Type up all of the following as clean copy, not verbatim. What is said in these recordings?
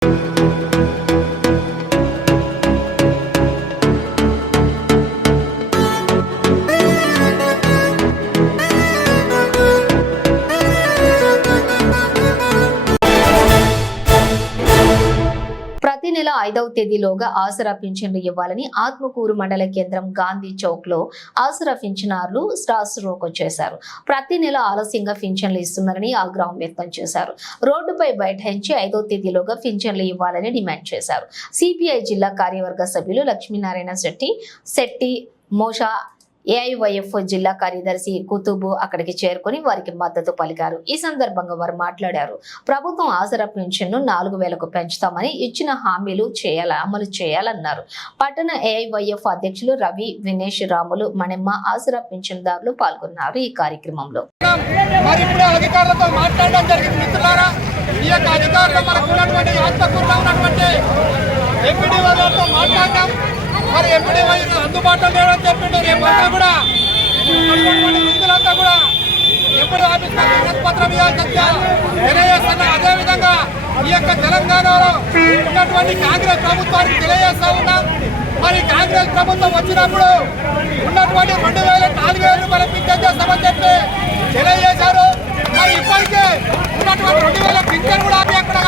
ప్రతి నెల 5వ తేదీలోగా ఆసరా పింఛన్లు ఇవ్వాలని ఆత్మకూరు మండల కేంద్రం గాంధీ చౌక్ లో ఆసరా పింఛనర్లు స్టార్స్ రోకో చేశారు. ప్రతి నెల ఆలస్యంగా పింఛన్లు ఇస్తున్నారని ఆగ్రహం వ్యక్తం చేశారు. రోడ్డుపై బైఠాయించి 5వ తేదీలోగా పింఛన్లు ఇవ్వాలని డిమాండ్ చేశారు. సిపిఐ జిల్లా కార్యవర్గ సభ్యులు లక్ష్మీనారాయణ శెట్టి మోషా ఏఐవైఎఫ్ జిల్లా కార్యదర్శి కుతుబు అక్కడికి చేరుకుని వారికి మద్దతు పలికారు. ఈ సందర్భంగా వారు మాట్లాడారు. ప్రభుత్వం ఆసరా పింఛన్ను 4,000కు పెంచుతామని ఇచ్చిన హామీలు అమలు చేయాలన్నారు. పట్టణ ఏఐవైఎఫ్ అధ్యక్షులు రవి, వినేష్, రాములు, మణెమ్మ ఆసరా పింఛన్దారులు పాల్గొన్నారు. ఈ కార్యక్రమంలో మరి ఎంపీడీ అందుబాటులో లేదని చెప్పిండు. రేపంతా కూడా నిధులంతా కూడా ఎప్పుడు ఆఫీస్ పత్రం తెలియజేస్తున్నా. అదేవిధంగా ఈ యొక్క తెలంగాణలో ఉన్నటువంటి కాంగ్రెస్ ప్రభుత్వానికి తెలియజేస్తా ఉన్నాం. మరి కాంగ్రెస్ ప్రభుత్వం వచ్చినప్పుడు ఉన్నటువంటి 2,000-4,000 రూపాయల పింఛన్ చేస్తామని చెప్పి తెలియజేశారు. మరి ఇప్పటికే ఉన్నటువంటి 2,000 పింఛన్ కూడా అక్కడ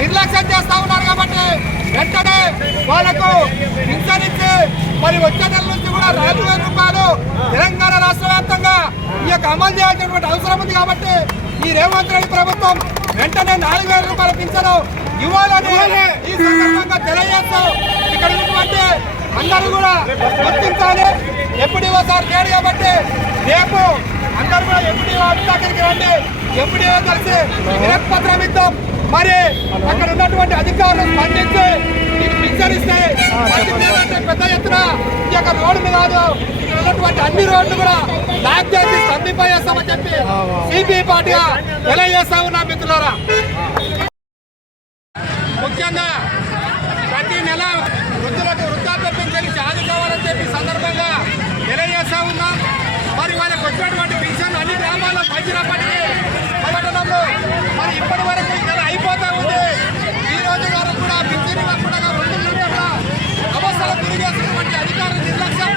నిర్లక్ష్యం చేస్తా ఉన్నారు. కాబట్టి వెంటనే వాళ్లకు పింఛన్ ఇచ్చి మరి వచ్చే నెల నుంచి కూడా 4,000 రూపాయలు తెలంగాణ రాష్ట్ర వ్యాప్తంగా ఈ యొక్క అమలు చేయాల్సినటువంటి అవసరం ఉంది. కాబట్టి ఈ రేవంత్ రెడ్డి ప్రభుత్వం వెంటనే 4,000 రూపాయల పింఛను ఇవ్వాలని ఈ సందర్భంగా తెలియజేస్తూ ఇక్కడ ఉన్నటువంటి అందరూ కూడా గుర్తించాలి. ఎప్పుడో సార్ లేడు కాబట్టి రేపు అందరూ కూడా ఎప్పుడో దగ్గరికి రండి. ఎప్పుడో కలిసి వినతిపత్రం ఇద్దాం. మరి అక్కడ ఉన్నటువంటి అధికారులు స్పందించి మీకు పింఛన్ ఇస్తే పెద్ద ఎత్తున ఈ యొక్క రోడ్డు మీద ఉన్నటువంటి అన్ని రోడ్లు కూడా బ్లాక్ చేసి స్తంభింపజేస్తామని చెప్పి సిపిఐ పార్టీగా తెలియజేస్తా ఉన్నా. మిత్రులారా, ముఖ్యంగా ప్రతి నెల వృద్ధులకు వృద్ధాప్య పింఛన్ ఆదుకోవాలని చెప్పి సందర్భంగా తెలియజేస్తా ఉన్నాం. మరి వాళ్ళకి వచ్చినటువంటి పింఛన్ అన్ని గ్రామాల్లో పంచినప్పటికీ పట్టణంలో మరి ఇప్పటి వరకు నెల అయిపోతా ఉంది. ఈ రోజు వరకు కూడా పింఛన్ ఇవ్వకుండా అవస్థలకు గురి చేస్తున్నటువంటి అధికారుల నిర్లక్ష్యం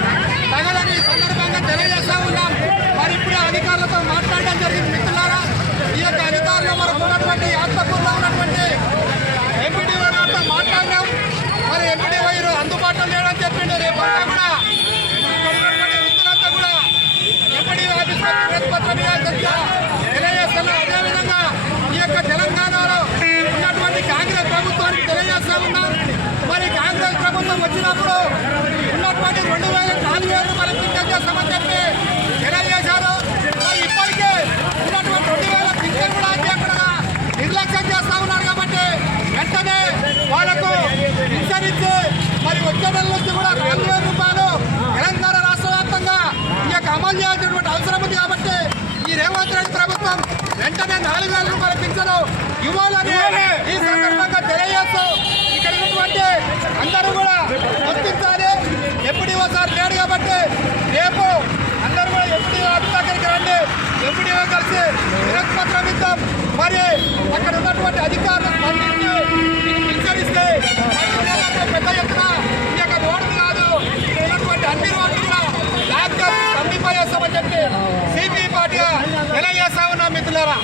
తగదని సందర్భంగా తెలియజేస్తా ఉన్నాం. మరి ఇప్పుడు అధికారులతో మాట్లాడడం జరిగింది. మిత్రులారా, ఈ యొక్క అధికారులు మనకు ఉన్నటువంటి ఆత్మకూరులో ఉన్నటువంటి ఎంపీడీ వారితో మాట్లాడినాం. మరి ఎంపీడీ వైరు అందుబాటులో లేదని చెప్పిండు. రేపు కూడా వృద్ధులంతా కూడా ఎంపీడీ ఆఫీస్ వినతిపత్రం తెలియజేస్తున్నాం. అదేవిధంగా ఈ యొక్క తెలంగాణలో ఉన్నటువంటి కాంగ్రెస్ ప్రభుత్వానికి తెలియజేస్తా ఉన్నాం. మరి కాంగ్రెస్ ప్రభుత్వం వచ్చినప్పుడు ఉన్నటువంటి 2,000-4,000 రూపాయల పింఛన్ చేస్తామని చెప్పి తెలియజేశారు. మరి ఇప్పటికే ఉన్నటువంటి 2,000 పింఛన్ కూడా అక్కడ నిర్లక్ష్యం చేస్తా ఉన్నారు. కాబట్టి వెంటనే వాళ్లకు పింఛన్ ఇచ్చి మరి వచ్చే నెల నుంచి కూడా 4,000 రూపాయలు తెలంగాణ రాష్ట్ర వ్యాప్తంగా ఈ యొక్క అమలు చేయాల్సినటువంటి అవసరం ఉంది. కాబట్టి ఈ రేవంత్ రెడ్డి ప్రభుత్వం వెంటనే 4,000 రూపాయల పింఛను ఇవ్వాలని ఈ సందర్భంగా తెలియజేస్తూ ఇక్కడ ఉన్నటువంటి అందరూ కూడా గుర్తించాలి. ఎప్పుడో సార్ లేడు కాబట్టి రేపు అందరూ కూడా ఎప్పుడో దగ్గరికి రండి. ఎప్పుడో కలిసి వినతిపత్రం ఇద్దాం. మరి అక్కడ ఉన్నటువంటి అధికారులు స్పందించి పింఛన్ ఇస్తే పెద్ద ఎత్తున ఈ యొక్క రోడ్డు కాదు ఉన్నటువంటి అన్ని రోడ్లు కూడా బ్లాక్ చేసి స్తంభింపజేస్తామని చెప్పి సిపిఐ పార్టీగా తెలియజేస్తా ఉన్నాం. మిత్రులారా,